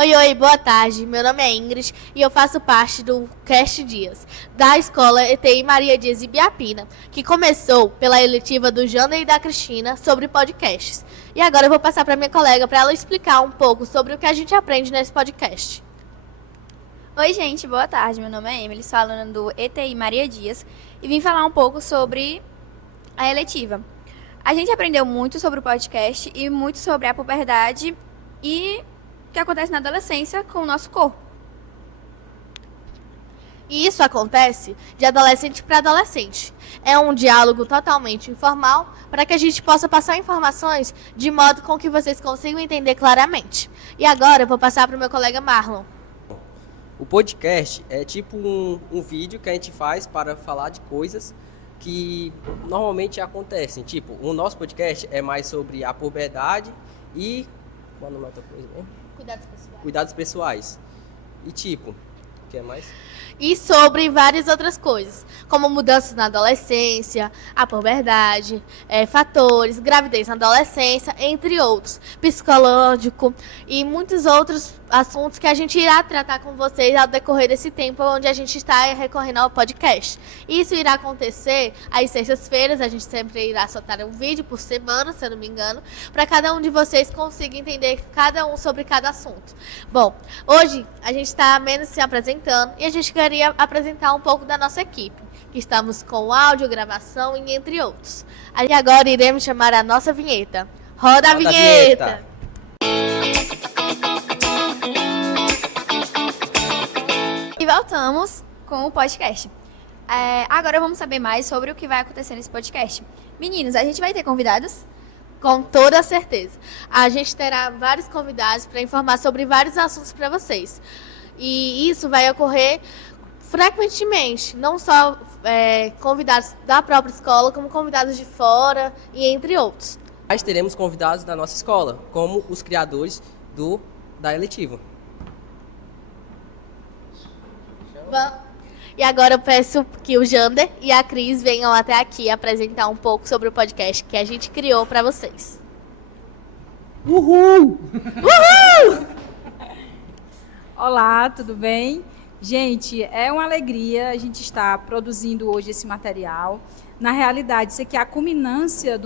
Oi, oi, boa tarde. Meu nome é Ingrid e eu faço parte do Cast Dias, da Escola ETI Maria Dias Ibiapina, que começou pela eletiva do Jander e da Cristina sobre podcasts. E agora eu vou passar para minha colega para ela explicar um pouco sobre o que a gente aprende nesse podcast. Oi, gente, boa tarde. Meu nome é Emily, sou aluna do ETI Maria Dias e vim falar um pouco sobre a eletiva. A gente aprendeu muito sobre o podcast e muito sobre a puberdade e o que acontece na adolescência com o nosso corpo. E isso acontece de adolescente para adolescente. É um diálogo totalmente informal para que a gente possa passar informações de modo com que vocês consigam entender claramente. E agora eu vou passar para o meu colega Marlon. O podcast é tipo um vídeo que a gente faz para falar de coisas que normalmente acontecem. Tipo, o nosso podcast é mais sobre a puberdade e... Qual é a outra coisa mesmo? Cuidados pessoais. E tipo, o que é mais? E sobre várias outras coisas, como mudanças na adolescência, a puberdade, fatores, gravidez na adolescência, entre outros, psicológico e muitos outros assuntos que a gente irá tratar com vocês ao decorrer desse tempo onde a gente está recorrendo ao podcast. Isso irá acontecer às sextas-feiras, a gente sempre irá soltar um vídeo por semana, se eu não me engano, para cada um de vocês consiga entender cada um sobre cada assunto. Bom, hoje a gente está menos se apresentando e a gente queria apresentar um pouco da nossa equipe, que estamos com áudio, gravação e entre outros. E agora iremos chamar a nossa vinheta. Roda a vinheta! E voltamos com o podcast. Agora vamos saber mais sobre o que vai acontecer nesse podcast. Meninos, a gente vai ter convidados? Com toda certeza. A gente terá vários convidados para informar sobre vários assuntos para vocês. E isso vai ocorrer frequentemente, não só convidados da própria escola, como convidados de fora e entre outros. Mas teremos convidados da nossa escola, como os criadores da eletiva. E agora eu peço que o Jander e a Cris venham até aqui apresentar um pouco sobre o podcast que a gente criou para vocês. Uhul! Uhul! Olá, tudo bem? Gente, é uma alegria a gente estar produzindo hoje esse material. Na realidade, isso aqui é a culminância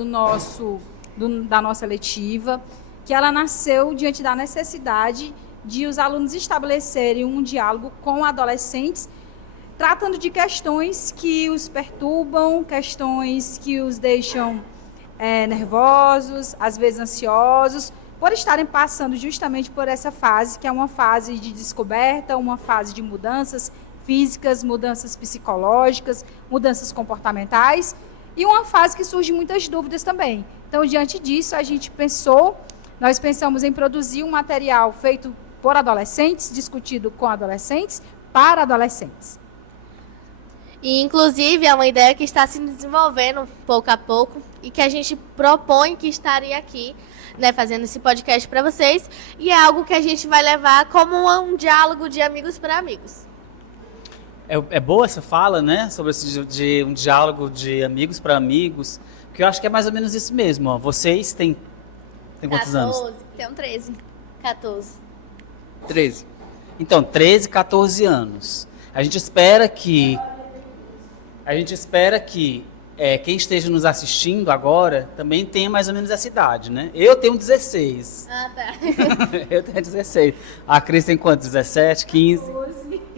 da nossa letiva, que ela nasceu diante da necessidade de os alunos estabelecerem um diálogo com adolescentes, tratando de questões que os perturbam, questões que os deixam nervosos, às vezes ansiosos, por estarem passando justamente por essa fase, que é uma fase de descoberta, uma fase de mudanças físicas, mudanças psicológicas, mudanças comportamentais, e uma fase que surge muitas dúvidas também. Então, diante disso, nós pensamos em produzir um material feito por adolescentes, discutido com adolescentes, para adolescentes. E, inclusive, é uma ideia que está se desenvolvendo pouco a pouco e que a gente propõe que estaria aqui, fazendo esse podcast para vocês. E é algo que a gente vai levar como um diálogo de amigos para amigos. É boa essa fala, né? Sobre de um diálogo de amigos para amigos, porque eu acho que é mais ou menos isso mesmo. Ó. Vocês têm quantos anos? Tenho 13. 14. 13. Então, 13, 14 anos. A gente espera que quem esteja nos assistindo agora também tenha mais ou menos essa idade, né? Eu tenho 16. Ah, tá. Eu tenho 16. A Cris tem quantos? 17, 15?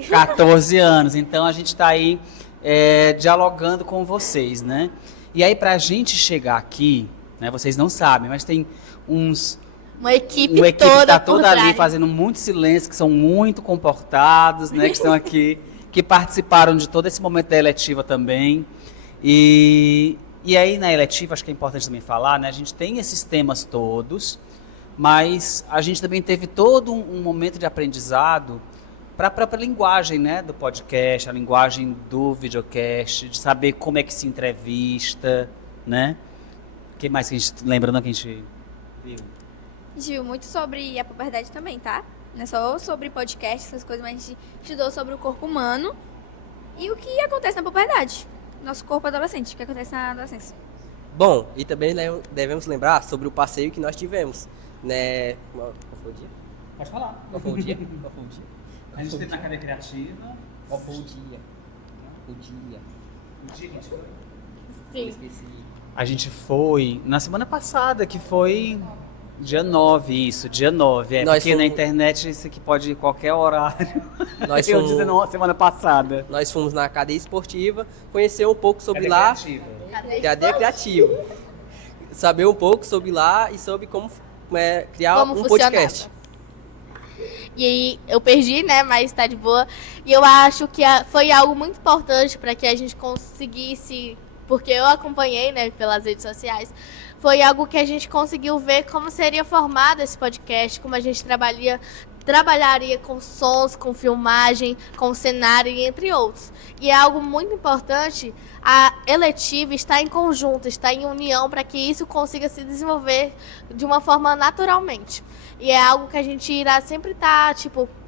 14 anos. Então, a gente está aí dialogando com vocês, né? E aí, para a gente chegar aqui, né, vocês não sabem, mas tem Uma equipe que está por toda ali trás. fazendo muito silêncio, que são muito comportados, né? Que estão aqui, que participaram de todo esse momento da eletiva também. E aí, na eletiva, acho que é importante também falar, né? A gente tem esses temas todos, mas a gente também teve todo um momento de aprendizado para a própria linguagem, né? Do podcast, a linguagem do videocast, de saber como é que se entrevista, né? O que mais que a gente lembrando que a gente viu? A gente viu muito sobre a puberdade também, tá? Não é só sobre podcast, essas coisas, mas a gente estudou sobre o corpo humano e o que acontece na puberdade. Nosso corpo adolescente, o que acontece na adolescência. Bom, e também devemos lembrar sobre o passeio que nós tivemos, né? Qual foi o dia? Pode falar. Qual foi o dia? Qual foi o dia? A gente teve na cadeia criativa. Qual foi o dia? O dia. O dia que a gente foi? Eu Sim. esqueci. A gente foi na semana passada, que foi dia 9, isso, dia 9. Nós Porque na fomos- internet isso aqui pode ir qualquer horário. Nós Eu fomos, dizendo semana passada. nós fomos na cadeia esportiva, conhecer um pouco sobre lá. Cadeia criativa. Saber um pouco sobre lá e sobre como criar Como um funcionava. podcast. E aí eu perdi, né? Mas tá de boa. E eu acho que foi algo muito importante para que a gente conseguisse, porque eu acompanhei, né, pelas redes sociais, foi algo que a gente conseguiu ver como seria formado esse podcast, como a gente trabalharia com sons, com filmagem, com cenário e entre outros. E é algo muito importante, a eletiva está em conjunto, está em união para que isso consiga se desenvolver de uma forma naturalmente. E é algo que a gente irá sempre estar,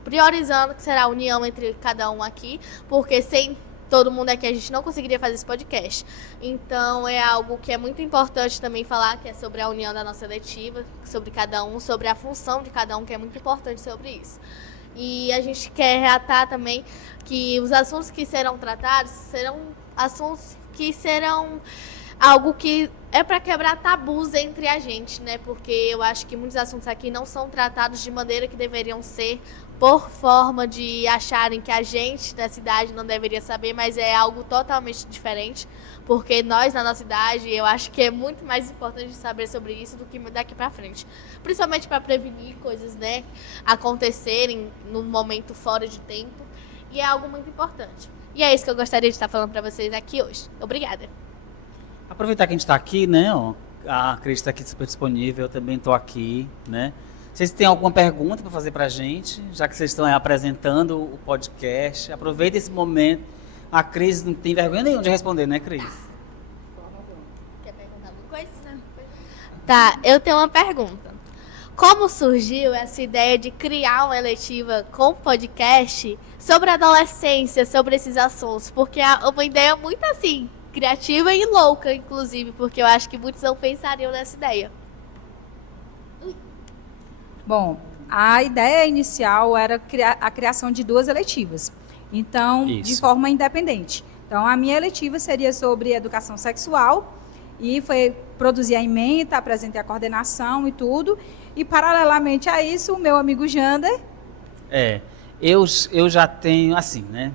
priorizando, que será a união entre cada um aqui, porque sem todo mundo aqui a gente não conseguiria fazer esse podcast. Então é algo que é muito importante também falar, que é sobre a união da nossa eletiva, sobre cada um, sobre a função de cada um, que é muito importante sobre isso. E a gente quer reatar também que os assuntos que serão tratados serão assuntos que serão algo que é para quebrar tabus entre a gente, né? Porque eu acho que muitos assuntos aqui não são tratados de maneira que deveriam ser, por forma de acharem que a gente da cidade não deveria saber, mas é algo totalmente diferente, porque nós na nossa cidade, eu acho que é muito mais importante saber sobre isso do que daqui para frente, principalmente para prevenir coisas, né, acontecerem num momento fora de tempo, e é algo muito importante. E é isso que eu gostaria de estar falando para vocês aqui hoje. Obrigada. Aproveitar que a gente está aqui, né? Ó, a Cris está aqui super disponível, eu também estou aqui, né? Vocês têm alguma pergunta para fazer para a gente, já que vocês estão aí apresentando o podcast? Aproveita esse momento. A Cris não tem vergonha nenhuma de responder, né, Cris? Quer perguntar alguma coisa? Tá, eu tenho uma pergunta. Como surgiu essa ideia de criar uma eletiva com podcast sobre a adolescência, sobre esses assuntos? Porque é uma ideia muito assim, criativa e louca, inclusive, porque eu acho que muitos não pensariam nessa ideia. Bom, a ideia inicial era a criação de 2 eletivas. Então, de Isso. forma independente. Então, a minha eletiva seria sobre educação sexual e foi produzir a ementa, apresentei a coordenação e tudo. E, paralelamente a isso, o meu amigo Jander. Eu já tenho, assim, né?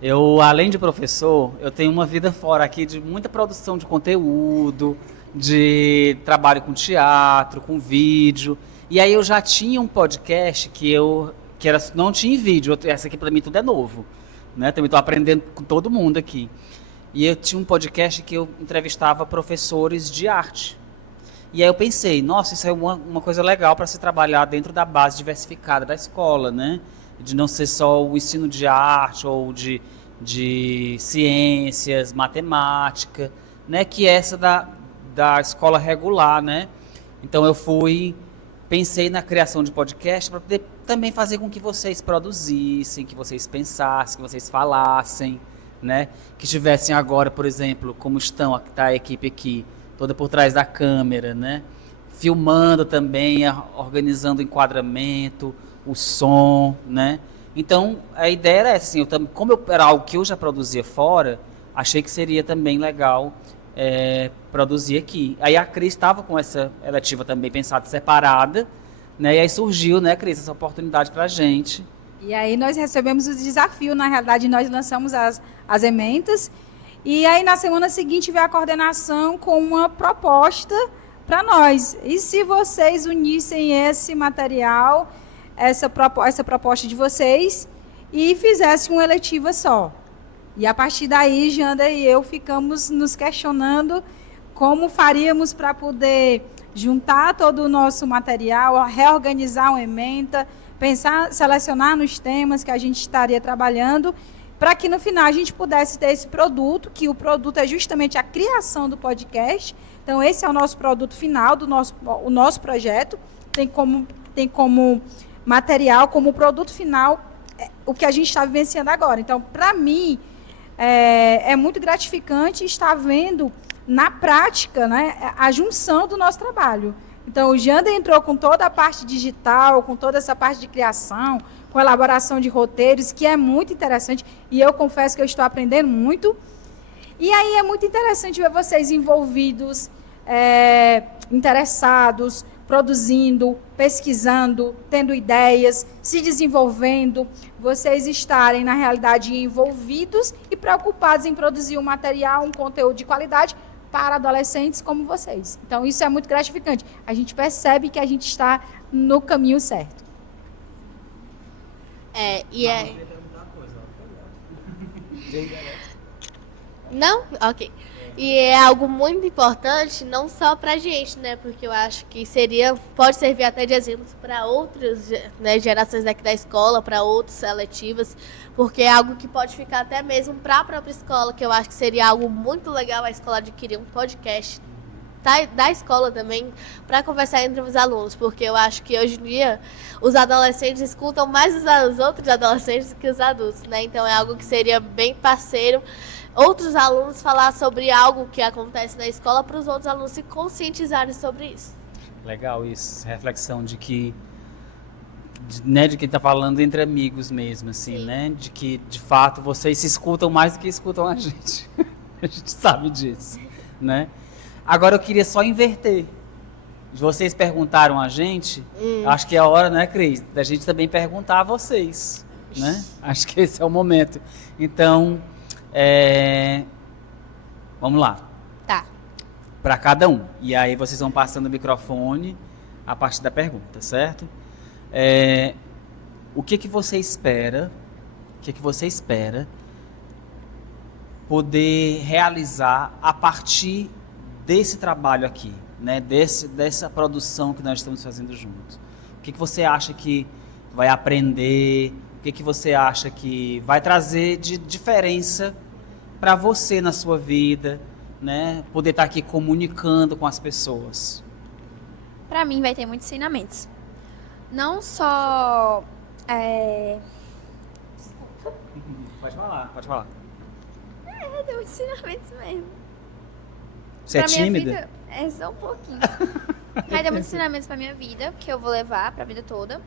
Eu, além de professor, eu tenho uma vida fora aqui de muita produção de conteúdo, de trabalho com teatro, com vídeo. E aí eu já tinha um podcast não tinha em vídeo. Essa aqui para mim tudo é novo, né? Também estou aprendendo com todo mundo aqui. E eu tinha um podcast que eu entrevistava professores de arte. E aí eu pensei, nossa, isso é uma coisa legal para se trabalhar dentro da base diversificada da escola, né? De não ser só o ensino de arte ou de ciências, matemática, né? Que é essa da escola regular, né? Então eu pensei na criação de podcast para poder também fazer com que vocês produzissem, que vocês pensassem, que vocês falassem, né? Que estivessem agora, por exemplo, como está a equipe aqui, toda por trás da câmera, né? Filmando também, organizando o enquadramento, o som, né? Então, a ideia era essa, assim, como era algo que eu já produzia fora, achei que seria também legal produzir aqui. Aí a Cris estava com essa eletiva também pensada separada, né? E aí surgiu, né, Cris, essa oportunidade para a gente. E aí nós recebemos o desafio, na realidade nós lançamos as ementas. E aí na semana seguinte veio a coordenação com uma proposta para nós. E se vocês unissem esse material, essa proposta de vocês, e fizessem uma eletiva só? E a partir daí, Jander e eu ficamos nos questionando como faríamos para poder juntar todo o nosso material, reorganizar uma ementa, pensar, selecionar nos temas que a gente estaria trabalhando, para que no final a gente pudesse ter esse produto, que o produto é justamente a criação do podcast. Então esse é o nosso produto final, o nosso projeto, tem como material, como produto final, o que a gente está vivenciando agora. Então, para mim, é muito gratificante estar vendo na prática, né, a junção do nosso trabalho. Então, o Jander entrou com toda a parte digital, com toda essa parte de criação, com elaboração de roteiros, que é muito interessante, e eu confesso que eu estou aprendendo muito. E aí é muito interessante ver vocês envolvidos, interessados, produzindo, pesquisando, tendo ideias, se desenvolvendo, vocês estarem, na realidade, envolvidos e preocupados em produzir um material, um conteúdo de qualidade para adolescentes como vocês. Então, isso é muito gratificante. A gente percebe que a gente está no caminho certo. Não? Ok. E é algo muito importante, não só pra gente, né? Porque eu acho que pode servir até de exemplo para outras, né, gerações daqui da escola, para outras seletivas, porque é algo que pode ficar até mesmo para a própria escola, que eu acho que seria algo muito legal a escola adquirir um podcast da escola também para conversar entre os alunos, porque eu acho que hoje em dia os adolescentes escutam mais os outros adolescentes que os adultos, né? Então é algo que seria bem parceiro outros alunos falar sobre algo que acontece na escola para os outros alunos se conscientizarem sobre isso. Legal isso, reflexão de que, né, de quem está falando entre amigos mesmo, assim, Sim. né, de que de fato vocês se escutam mais do que escutam a gente. A gente sabe disso, né? Agora eu queria só inverter. Vocês perguntaram a gente, acho que é a hora, né, Cris, da gente também perguntar a vocês, né? Acho que esse é o momento. Então, vamos lá. Tá. Para cada um. E aí vocês vão passando o microfone a partir da pergunta, certo? O que você espera? O que você espera poder realizar a partir desse trabalho aqui, né? Dessa produção que nós estamos fazendo juntos? O que você acha que vai aprender? O que você acha que vai trazer de diferença para você na sua vida, né? Poder estar aqui comunicando com as pessoas. Para mim vai ter muitos ensinamentos. Não só Pode falar, pode falar. tem muitos ensinamentos mesmo. Você é Pra minha tímida? vida, é só um pouquinho. Vai ter muitos ensinamentos pra minha vida, que eu vou levar pra vida toda.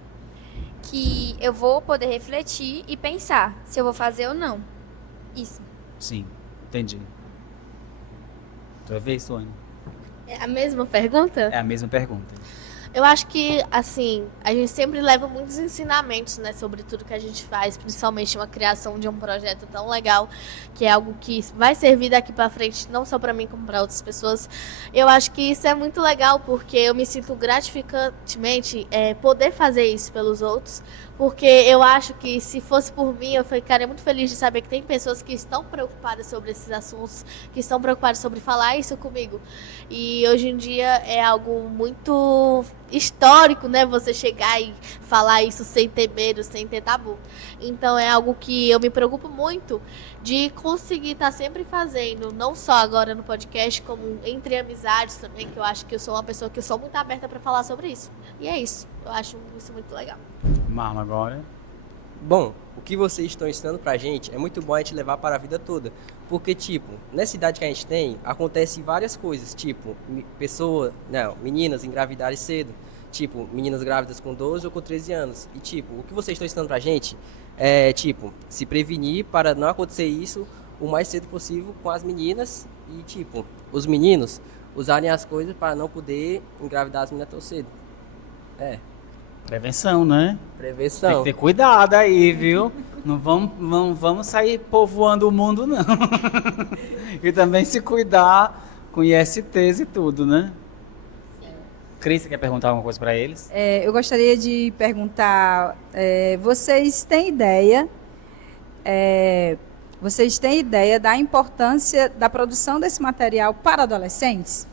Que eu vou poder refletir e pensar se eu vou fazer ou não. Isso. Sim, entendi. Tua vez, Sônia? É a mesma pergunta? É a mesma pergunta. Eu acho que, assim, a gente sempre leva muitos ensinamentos, né, sobre tudo que a gente faz, principalmente uma criação de um projeto tão legal, que é algo que vai servir daqui pra frente, não só pra mim, como pra outras pessoas. Eu acho que isso é muito legal, porque eu me sinto gratificantemente poder fazer isso pelos outros, porque eu acho que se fosse por mim, eu ficaria muito feliz de saber que tem pessoas que estão preocupadas sobre esses assuntos, que estão preocupadas sobre falar isso comigo. E hoje em dia é algo muito histórico, né? Você chegar e falar isso sem ter medo, sem ter tabu. Então é algo que eu me preocupo muito de conseguir estar sempre fazendo, não só agora no podcast, como entre amizades também, que eu acho que eu sou uma pessoa que eu sou muito aberta para falar sobre isso. E é isso. Eu acho isso muito legal. Marlon, agora. Bom, o que vocês estão ensinando pra gente é muito bom a gente levar para a vida toda. Porque, tipo, nessa idade que a gente tem, acontecem várias coisas. Tipo, meninas engravidarem cedo. Tipo, meninas grávidas com 12 ou com 13 anos. E, tipo, o que vocês estão ensinando pra gente é, tipo, se prevenir para não acontecer isso o mais cedo possível com as meninas. E, tipo, os meninos usarem as coisas para não poder engravidar as meninas tão cedo. Prevenção, né? Prevenção. Tem que ter cuidado aí, viu? Não vamos sair povoando o mundo, não. E também se cuidar com ISTs e tudo, né? Cris, você quer perguntar alguma coisa para eles? Eu gostaria de perguntar, vocês têm ideia da importância da produção desse material para adolescentes?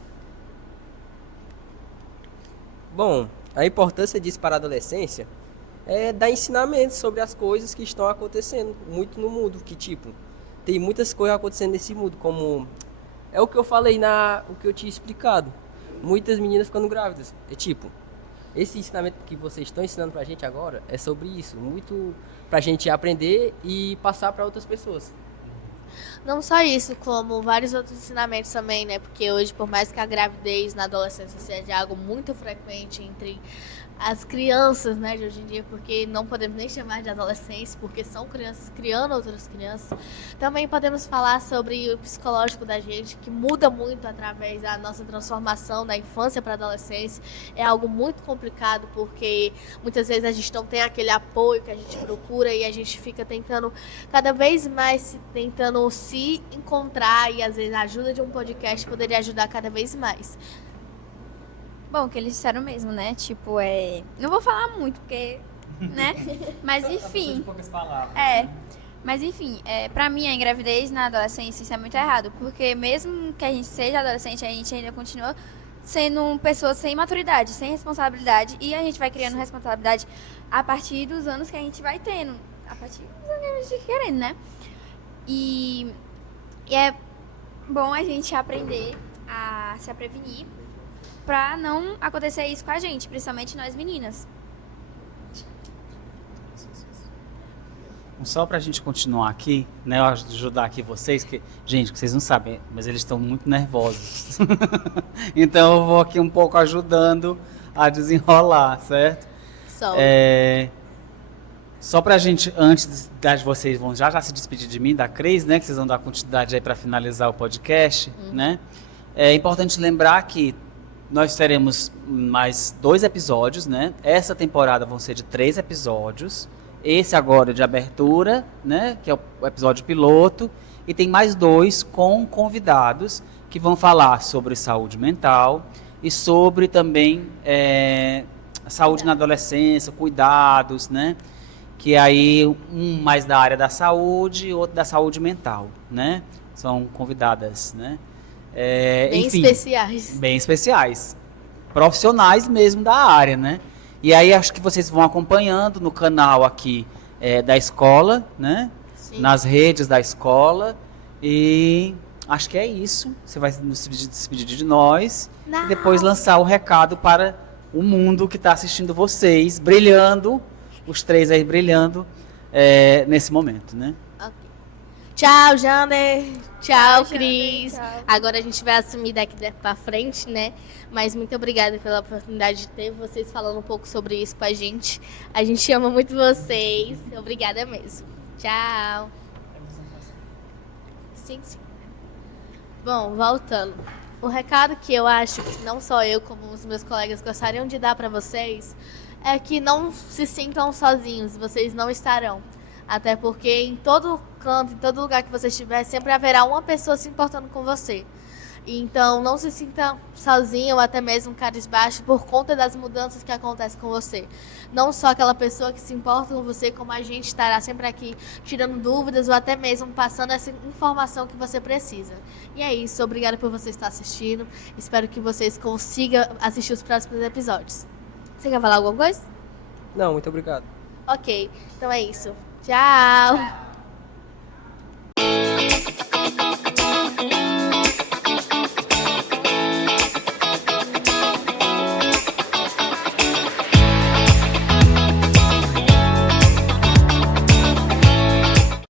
Bom, a importância disso para a adolescência é dar ensinamentos sobre as coisas que estão acontecendo muito no mundo. Que, tipo, tem muitas coisas acontecendo nesse mundo, como... É o que eu falei o que eu tinha explicado. Muitas meninas ficando grávidas. É tipo, esse ensinamento que vocês estão ensinando pra gente agora é sobre isso. Muito pra gente aprender e passar para outras pessoas. Não só isso, como vários outros ensinamentos também, né? Porque hoje, por mais que a gravidez na adolescência seja algo muito frequente entre as crianças, né, de hoje em dia, porque não podemos nem chamar de adolescência, porque são crianças criando outras crianças. Também podemos falar sobre o psicológico da gente, que muda muito através da nossa transformação da infância para a adolescência. É algo muito complicado, porque muitas vezes a gente não tem aquele apoio que a gente procura e a gente fica tentando cada vez mais tentando se encontrar, e às vezes a ajuda de um podcast poderia ajudar cada vez mais. Bom, o que eles disseram mesmo, né? Tipo, não vou falar muito, porque, né? Mas enfim. poucas palavras. Mas enfim, pra mim a gravidez na adolescência isso é muito errado, porque mesmo que a gente seja adolescente, a gente ainda continua sendo pessoas sem maturidade, sem responsabilidade, e a gente vai criando responsabilidade a partir dos anos que a gente vai tendo, a partir dos anos que a gente vai querendo, né? E é bom a gente aprender a se prevenir pra não acontecer isso com a gente, principalmente nós meninas. Só pra gente continuar aqui, né, ajudar aqui vocês, que, gente, que vocês não sabem, mas eles estão muito nervosos. Então eu vou aqui um pouco ajudando a desenrolar, certo? Só pra gente, antes de vocês vão já se despedir de mim, da Cris, né, que vocês vão dar continuidade aí pra finalizar o podcast, né? É importante lembrar que nós teremos mais 2 episódios, né? Essa temporada vão ser de 3 episódios. Esse agora de abertura, né? Que é o episódio piloto. E tem mais 2 com convidados que vão falar sobre saúde mental e sobre também saúde na adolescência, cuidados, né? Que aí um mais da área da saúde e outro da saúde mental, né? São convidadas, né? Bem enfim, especiais. Bem especiais. Profissionais mesmo da área, né? E aí acho que vocês vão acompanhando no canal aqui da escola, né? Sim. Nas redes da escola. E acho que é isso. Você vai se despedir de nós. Não. E depois lançar o recado para o mundo que está assistindo vocês, brilhando, os 3 aí brilhando nesse momento, né? Tchau, Jander. Tchau, Tchau, Cris. Jander. Tchau. Agora a gente vai assumir daqui pra frente, né? Mas muito obrigada pela oportunidade de ter vocês falando um pouco sobre isso com a gente. A gente ama muito vocês. Obrigada mesmo. Tchau. Sim. Bom, voltando. O recado que eu acho que não só eu, como os meus colegas gostariam de dar para vocês é que não se sintam sozinhos, vocês não estarão. Até porque em todo canto, em todo lugar que você estiver, sempre haverá uma pessoa se importando com você. Então, não se sinta sozinho ou até mesmo cabisbaixo por conta das mudanças que acontecem com você. Não só aquela pessoa que se importa com você, como a gente estará sempre aqui tirando dúvidas ou até mesmo passando essa informação que você precisa. E é isso, obrigada por você estar assistindo. Espero que vocês consigam assistir os próximos episódios. Você quer falar alguma coisa? Não, muito obrigado. Ok, então é isso. Tchau!